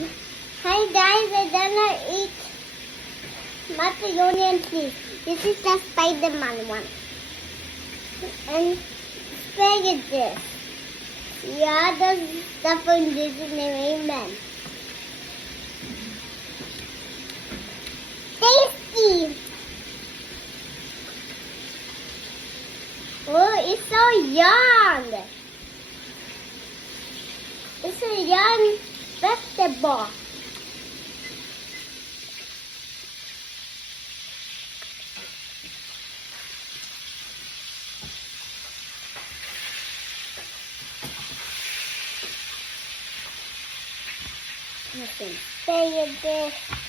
Hi guys, we're gonna eat macaroni and cheese. This is the Spider-Man one. And asparagus. Yeah, the stuff on Disney, amen. Tasty! Oh, it's so young! It's a young vegetable. Nothing. Say this.